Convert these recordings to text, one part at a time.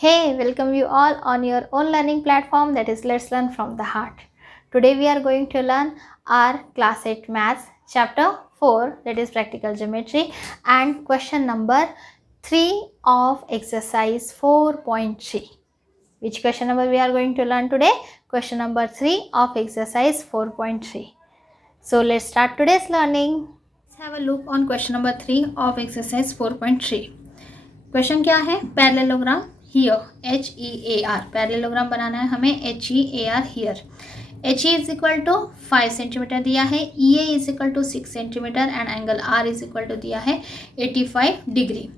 Hey, welcome you all on your own learning platform, that is Let's Learn from the Heart. Today we are going to learn our class 8 maths chapter 4, that is practical geometry, and question number 3 of exercise 4.3. Which question number we are going to learn today? Question number 3 of exercise 4.3. So let's start today's learning. Let's have a look on question number 3 of exercise 4.3. Question क्या है? Parallelogram HEAR, HEAR, parallelogram बनाना है हमें, HEAR HEAR. HE is equal to 5 centimetre दिया है, EA is equal to 6 centimetre and angle R is equal to दिया है 85 degree.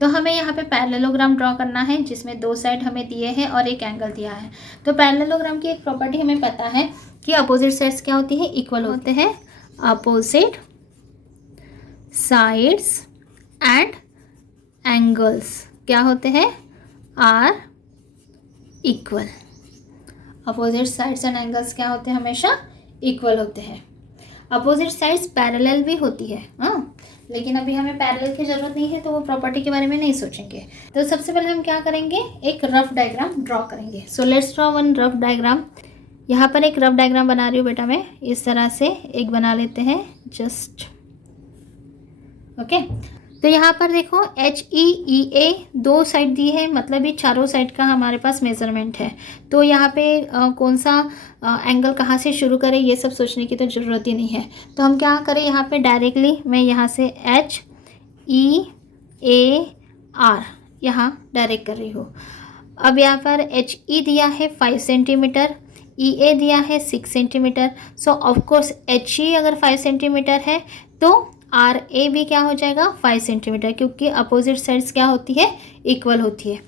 तो हमें यहाँ पे पैरेललोग्राम ड्रॉ करना है जिसमें दो साइड हमें दिए हैं और एक एंगल दिया है. तो पैरेललोग्राम की एक प्रॉपर्टी हमें पता है कि अपोजिट साइड्स क्या होती है? इक्वल होते हैं. अपोजिट साइड्स एंड एंगल्स क्या होते हैं? Are equal. Opposite sides and angles क्या होते हैं? हमेशा इक्वल होते हैं. अपोजिट साइड्स पैरेलल भी होती है, लेकिन अभी हमें पैरेलल की ज़रूरत नहीं है तो वो प्रॉपर्टी के बारे में नहीं सोचेंगे. तो सबसे पहले हम क्या करेंगे? एक रफ डायग्राम ड्रॉ करेंगे. So let's draw one rough diagram. यहाँ पर एक रफ डायग्राम बना रही हूँ बेटा मैं. इस तरह से एक बना लेते हैं जस्ट. ओके. तो यहाँ पर देखो HEEA दो साइड दी है, मतलब ये चारों साइड का हमारे पास मेज़रमेंट है. तो यहाँ पे कौन सा एंगल कहाँ से शुरू करें ये सब सोचने की तो ज़रूरत ही नहीं है. तो हम क्या करें? यहाँ पे डायरेक्टली मैं यहाँ से HEAR यहाँ डायरेक्ट कर रही हूँ. अब यहाँ पर HE दिया है 5 सेंटीमीटर, EA दिया है 6 सेंटीमीटर. सो ऑफकोर्स HE अगर 5 सेंटीमीटर है तो RA भी क्या हो जाएगा? 5 सेंटीमीटर, क्योंकि अपोजिट साइड्स क्या होती है? इक्वल होती है.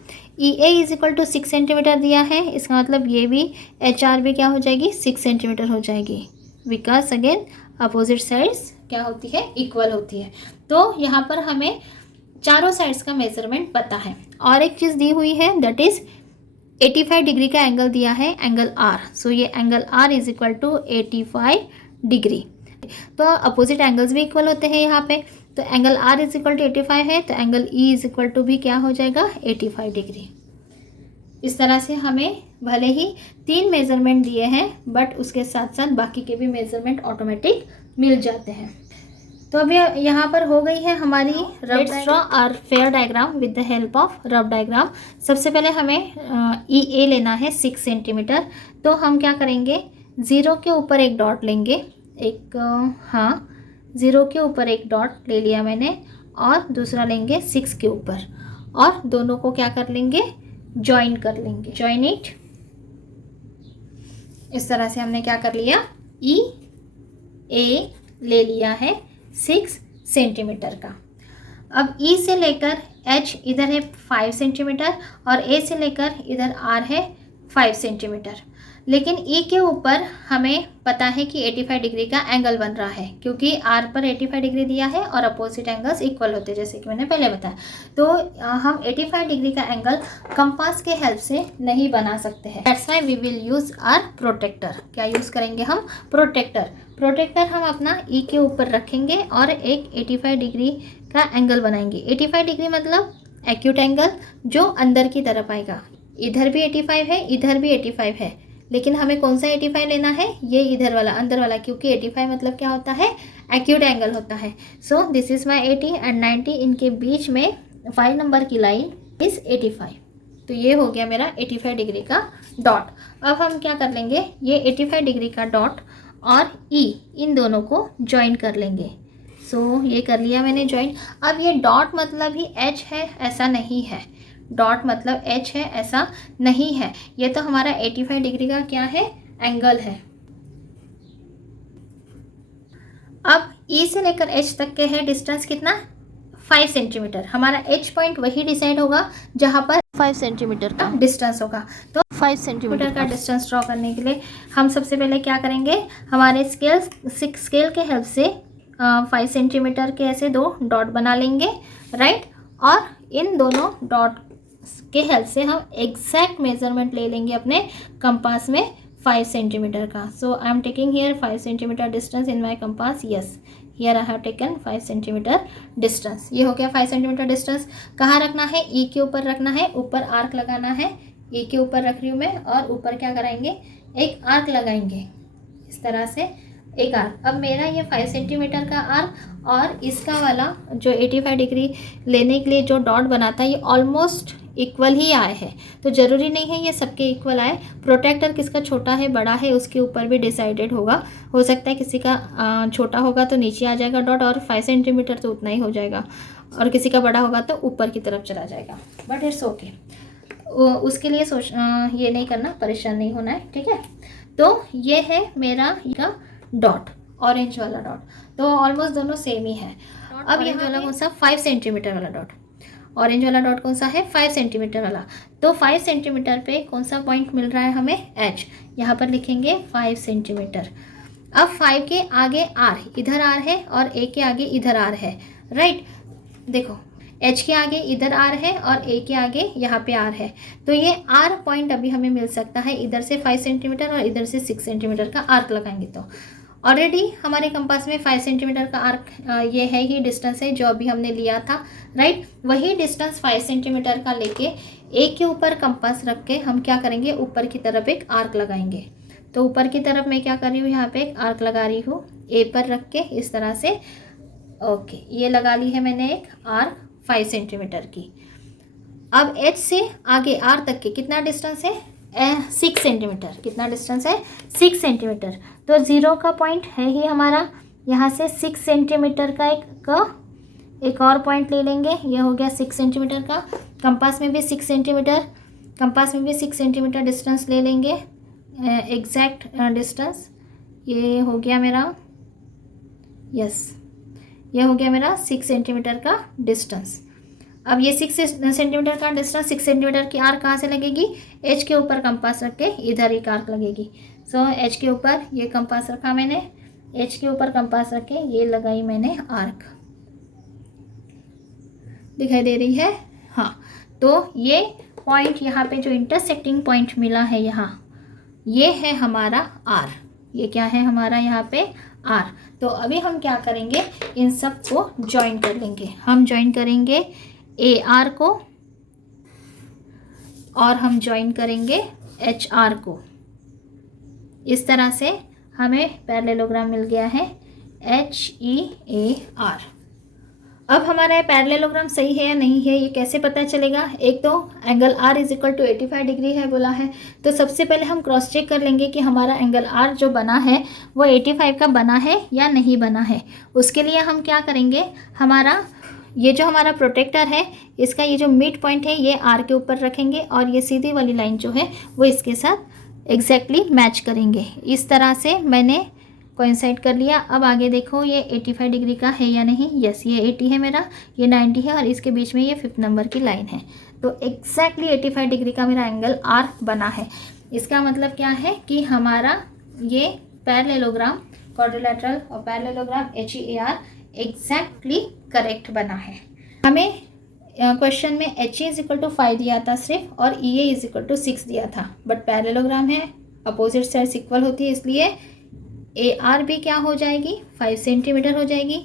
EA is equal to 6 centimetre दिया है, इसका मतलब ये भी HR भी क्या हो जाएगी? 6 सेंटीमीटर हो जाएगी, बिकॉज अगेन अपोजिट साइड्स क्या होती है? इक्वल होती है. तो यहाँ पर हमें चारों साइड्स का मेजरमेंट पता है. और एक चीज़ दी हुई है, दैट इज़ 85 डिग्री का एंगल दिया है, एंगल R. सो ये angle R is equal to 85 degree. तो अपोजिट एंगल्स भी इक्वल होते हैं यहाँ पे. तो angle R is equal to 85 है, तो angle E is equal to भी क्या हो जाएगा? 85 डिग्री. इस तरह से हमें भले ही 3 मेजरमेंट दिए हैं, बट उसके साथ साथ बाकी के भी मेजरमेंट ऑटोमेटिक मिल जाते हैं. तो अभी यहाँ पर हो गई है हमारी रफ ड्रॉ और fair diagram with the help of rough diagram. सबसे पहले हमें EA लेना है 6 सेंटीमीटर. तो हम क्या करेंगे? 0 के ऊपर एक डॉट लेंगे, एक 0 के ऊपर एक डॉट ले लिया मैंने, और दूसरा लेंगे 6 के ऊपर, और दोनों को क्या कर लेंगे? ज्वाइन कर लेंगे. Join it. इस तरह से हमने क्या कर लिया? EA ले लिया है 6 सेंटीमीटर का. अब E से लेकर H इधर है 5 सेंटीमीटर और A से लेकर इधर R है 5 सेंटीमीटर. लेकिन E के ऊपर हमें पता है कि 85 डिग्री का एंगल बन रहा है, क्योंकि R पर 85 डिग्री दिया है और अपोजिट एंगल्स इक्वल होते हैं, जैसे कि मैंने पहले बताया. तो हम 85 डिग्री का एंगल कंपास के हेल्प से नहीं बना सकते हैं. That's why we will use our protractor. क्या यूज़ करेंगे हम? प्रोटेक्टर. प्रोटेक्टर हम अपना E के ऊपर रखेंगे और एक 85 डिग्री का एंगल बनाएंगे. 85 डिग्री मतलब एक्यूट एंगल जो अंदर की तरफ आएगा. इधर भी 85 है, इधर भी 85 है, लेकिन हमें कौन सा 85 लेना है? ये इधर वाला, अंदर वाला, क्योंकि 85 मतलब क्या होता है? एक्यूट एंगल होता है. So this is my 80 and 90, इनके बीच में 5 नंबर की लाइन इज़ 85. तो ये हो गया मेरा 85 डिग्री का डॉट. अब हम क्या कर लेंगे? ये 85 डिग्री का डॉट और E इन दोनों को ज्वाइन कर लेंगे. सो ये कर लिया मैंने ज्वाइन. अब ये डॉट मतलब ही H है ऐसा नहीं है. डॉट मतलब H है ऐसा नहीं है. ये तो हमारा 85 डिग्री का क्या है? एंगल है. अब E से लेकर H तक के है डिस्टेंस कितना? 5 सेंटीमीटर. हमारा H पॉइंट वही डिसाइड होगा जहाँ पर 5 सेंटीमीटर का डिस्टेंस होगा. तो 5 सेंटीमीटर का डिस्टेंस ड्रॉ करने के लिए हम सबसे पहले क्या करेंगे? हमारे स्केल के हेल्प से 5 सेंटीमीटर के ऐसे दो डॉट बना लेंगे, राइट. और इन दोनों डॉट के हेल्प से हम एग्जैक्ट मेजरमेंट ले लेंगे अपने कंपास में 5 सेंटीमीटर का. So I am taking here 5 centimetre distance in my compass. Yes, here I have taken 5 centimetre distance. ये हो गया 5 सेंटीमीटर डिस्टेंस। कहाँ रखना है? ई के ऊपर रखना है, ऊपर आर्क लगाना है। ई के ऊपर रख रही हूँ मैं और ऊपर क्या कराएंगे? एक आर्क लगाएंगे, इस तरह से एक आर्क। अब मेरा ये 5 सेंटीमीटर का आर्क और इसका वाला जो 85 डिग्री लेने के लिए जो डॉट बनाता है ये ऑलमोस्ट इक्वल ही आए हैं। तो ज़रूरी नहीं है ये सबके इक्वल आए। प्रोटेक्टर किसका छोटा है बड़ा है उसके ऊपर भी डिसाइडेड होगा। हो सकता है किसी का छोटा होगा तो नीचे आ जाएगा डॉट और 5 सेंटीमीटर तो उतना ही हो जाएगा, और किसी का बड़ा होगा तो ऊपर की तरफ चला जाएगा। बट इट्स ओके, उसके लिए ये नहीं करना, परेशान नहीं होना है, ठीक है। तो ये है मेरा का डॉट, ऑरेंज वाला डॉट। तो ऑलमोस्ट दोनों सेम ही है। अब यहाँ वाला कौन सा? 5 सेंटीमीटर वाला डॉट। ऑरेंज वाला डॉट कौन सा है? 5 सेंटीमीटर वाला। तो 5 सेंटीमीटर पे कौन सा पॉइंट मिल रहा है हमें? एच। यहाँ पर लिखेंगे 5 सेंटीमीटर। अब 5 के आगे आर, इधर आर है और ए के आगे इधर आर है, राइट। देखो एच के आगे इधर आर है और ए के आगे यहाँ पे आर है। तो ये आर पॉइंट अभी हमें मिल सकता है इधर से 5 सेंटीमीटर और इधर से 6 सेंटीमीटर का आर्क लगाएंगे। तो ऑलरेडी हमारे कंपास में 5 सेंटीमीटर का आर्क ये है ही डिस्टेंस है जो अभी हमने लिया था, राइट। वही डिस्टेंस 5 सेंटीमीटर का लेके ए के ऊपर कंपास रख के हम क्या करेंगे? ऊपर की तरफ एक आर्क लगाएंगे। तो ऊपर की तरफ मैं क्या कर रही हूँ? यहाँ पे एक आर्क लगा रही हूँ ए पर रख के, इस तरह से। ओके, ये लगा ली है मैंने एक आर्क 5 सेंटीमीटर की। अब एच से आगे आर तक के कितना डिस्टेंस है? 6 सेंटीमीटर। कितना डिस्टेंस है? 6 सेंटीमीटर। तो 0 का पॉइंट है ही हमारा, यहाँ से 6 सेंटीमीटर का एक और पॉइंट ले लेंगे। ये हो गया 6 सेंटीमीटर का। कंपास में भी 6 सेंटीमीटर डिस्टेंस ले लेंगे, एग्जैक्ट डिस्टेंस। ये हो गया मेरा, यस, ये हो गया मेरा 6 सेंटीमीटर का डिस्टेंस। अब ये 6 सेंटीमीटर का डिस्टेंस, 6 सेंटीमीटर की आर्क कहाँ से लगेगी? एच के ऊपर कंपास रख के इधर एक आर्क लगेगी। सो एच के ऊपर ये कंपास रखा मैंने, एच के ऊपर कंपास रख के ये लगाई मैंने आर्क। दिखाई दे रही है? हाँ। तो ये पॉइंट यहाँ पे जो इंटरसेक्टिंग पॉइंट मिला है यहाँ, ये है हमारा आर। ये क्या है हमारा यहाँ पे? आर। तो अभी हम क्या करेंगे? इन सब को ज्वाइन कर लेंगे। हम ज्वाइन करेंगे ए आर को और हम ज्वाइन करेंगे एच आर को। इस तरह से हमें पैरेललोग्राम मिल गया है HEAR। अब हमारा पैरेललोग्राम सही है या नहीं है ये कैसे पता चलेगा? एक तो angle R is equal to 85 degree है बोला है, तो सबसे पहले हम क्रॉस चेक कर लेंगे कि हमारा एंगल R जो बना है वो 85 का बना है या नहीं बना है। उसके लिए हम क्या करेंगे? ये जो हमारा प्रोटेक्टर है इसका ये जो मिड पॉइंट है ये R के ऊपर रखेंगे और ये सीधी वाली लाइन जो है वो इसके साथ एग्जैक्टली मैच करेंगे। इस तरह से मैंने कोइंसाइड कर लिया। अब आगे देखो ये 85 डिग्री का है या नहीं। यस, ये 80 है मेरा, ये 90 है और इसके बीच में ये 5th नंबर की लाइन है। तो एग्जैक्टली 85 डिग्री का मेरा एंगल R बना है। इसका मतलब क्या है कि हमारा ये पैरेललोग्राम क्वाड्रिलेटरल और पैरेललोग्राम HEAR एग्जैक्टली करेक्ट बना है। हमें क्वेश्चन में HE इज इक्वल टू 5 दिया था सिर्फ और EA इज इक्वल टू 6 दिया था, बट पैरेललोग्राम है, अपोजिट साइड्स इक्वल होती है, इसलिए AR भी क्या हो जाएगी? 5 सेंटीमीटर हो जाएगी।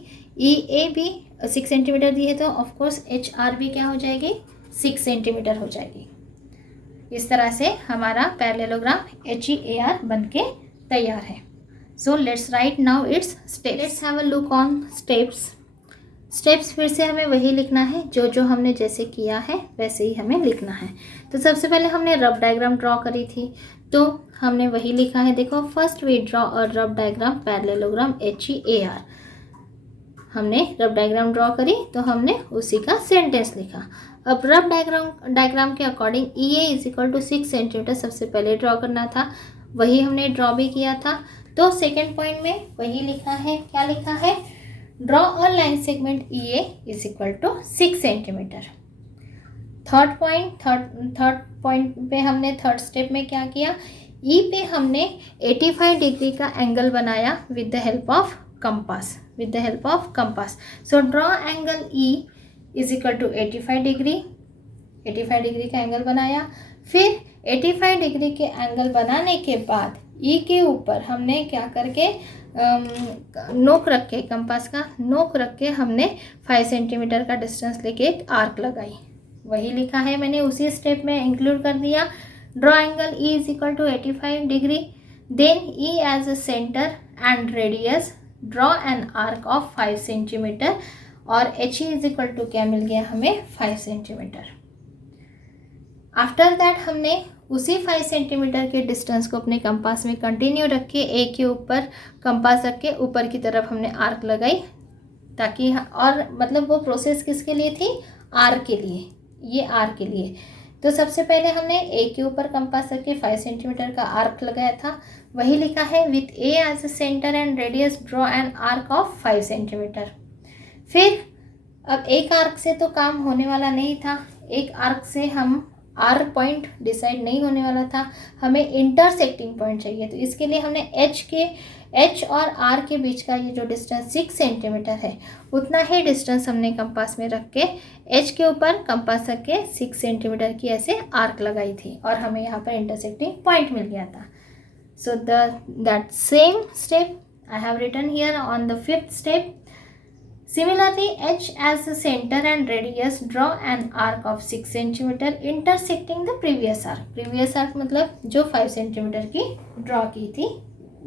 EA भी 6 सेंटीमीटर दी है तो ऑफकोर्स HR भी क्या हो जाएगी? 6 सेंटीमीटर हो जाएगी। इस तरह से हमारा पैरेललोग्राम HEAR बनके तैयार है। So let's write now it's steps. Let's have a look on steps फिर से हमें वही लिखना है, जो हमने जैसे किया है वैसे ही हमें लिखना है। तो सबसे पहले हमने रफ डायग्राम ड्रॉ करी थी तो हमने वही लिखा है। देखो, first we draw a rough diagram parallelogram HEAR। हमने रफ डायग्राम ड्रॉ करी तो हमने उसी का सेंटेंस लिखा। अब रफ डायग्राम के according EA is equal to 6 centimetre सबसे पहले ड्रॉ करना था, वही हमने ड्रॉ भी किया था। तो सेकेंड पॉइंट में वही लिखा है। क्या लिखा है? Draw a line segment EA is equal to 6 centimetre. Third point पे हमने थर्ड स्टेप में क्या किया? E पे हमने 85 डिग्री का एंगल बनाया with the help of compass. So draw angle E is equal to 85 degree का एंगल बनाया। फिर 85 डिग्री के एंगल बनाने के बाद ई के ऊपर हमने क्या करके नोक रख के, कंपास का नोक रख के हमने 5 सेंटीमीटर का डिस्टेंस लेके एक आर्क लगाई। वही लिखा है मैंने, उसी स्टेप में इंक्लूड कर दिया। Draw angle E is equal to 85 degree, then E as a centre and radius, draw an arc of 5 centimetre और H E is equal to क्या मिल गया हमें 5 सेंटीमीटर। आफ्टर दैट हमने उसी 5 सेंटीमीटर के डिस्टेंस को अपने कंपास में कंटिन्यू रख के ए के ऊपर कंपास रख के ऊपर की तरफ हमने आर्क लगाई, ताकि और मतलब वो प्रोसेस किसके लिए थी, आर के लिए, ये आर के लिए। तो सबसे पहले हमने ए के ऊपर कंपास रख के 5 सेंटीमीटर का आर्क लगाया था, वही लिखा है with A as a centre and radius draw an arc of 5 centimetre. फिर अब एक आर्क से तो काम होने वाला नहीं था, एक आर्क से हम आर पॉइंट डिसाइड नहीं होने वाला था, हमें इंटरसेक्टिंग पॉइंट चाहिए। तो इसके लिए हमने एच और आर के बीच का ये जो डिस्टेंस 6 सेंटीमीटर है, उतना ही डिस्टेंस हमने कंपास में रख के एच के ऊपर कंपास रख के 6 सेंटीमीटर की ऐसे आर्क लगाई थी और हमें यहाँ पर इंटरसेक्टिंग पॉइंट मिल गया था। So that same step I have written here on the 5th step. Similarly, H as the center and radius, draw an arc of 6 cm intersecting the previous arc. Previous arc मतलब जो 5 centimetre की draw की थी,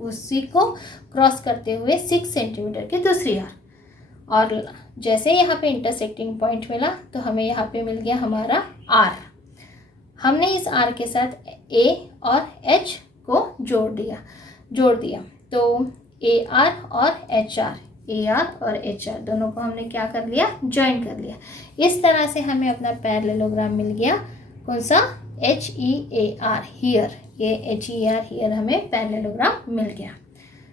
उसी को cross करते हुए 6 centimetre की दूसरी आर्क। और जैसे यहाँ पे इंटरसेक्टिंग पॉइंट मिला तो हमें यहाँ पे मिल गया हमारा R। हमने इस R के साथ A और H को जोड़ दिया तो AR और HR, AR और HR दोनों को हमने क्या कर लिया, ज्वाइन कर लिया। इस तरह से हमें अपना पैरेललोग्राम मिल गया। कौन सा, HEAR हियर, ये HEAR हियर हमें पैरेललोग्राम मिल गया।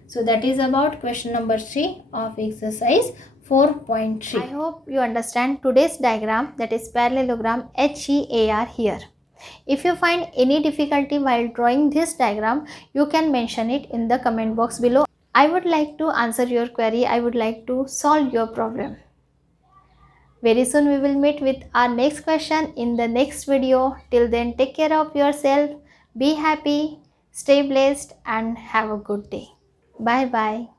So that is about question number 3 of exercise 4.3. I hope you understand today's diagram, that is parallelogram HEAR here. If you find any difficulty while drawing this diagram, you can mention it in the comment box below. I would like to answer your query. I would like to solve your problem. Very soon we will meet with our next question in the next video. Till then, take care of yourself. Be happy, stay blessed and have a good day. Bye bye.